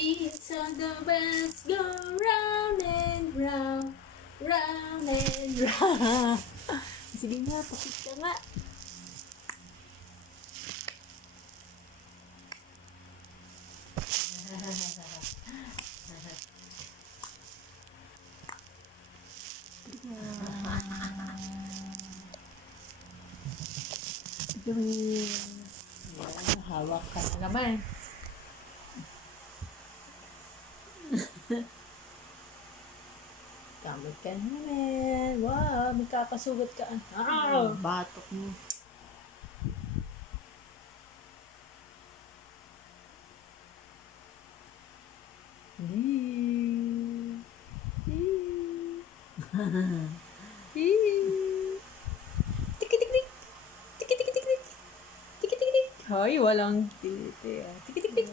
Beats on the west go round and round, round and round. Sige nga, pakita nga. Hawak ka na naman. Kamot ka naman. Wow, may kakasugat ka. Batok mo. Hoy, walang titi. Tik tik tik.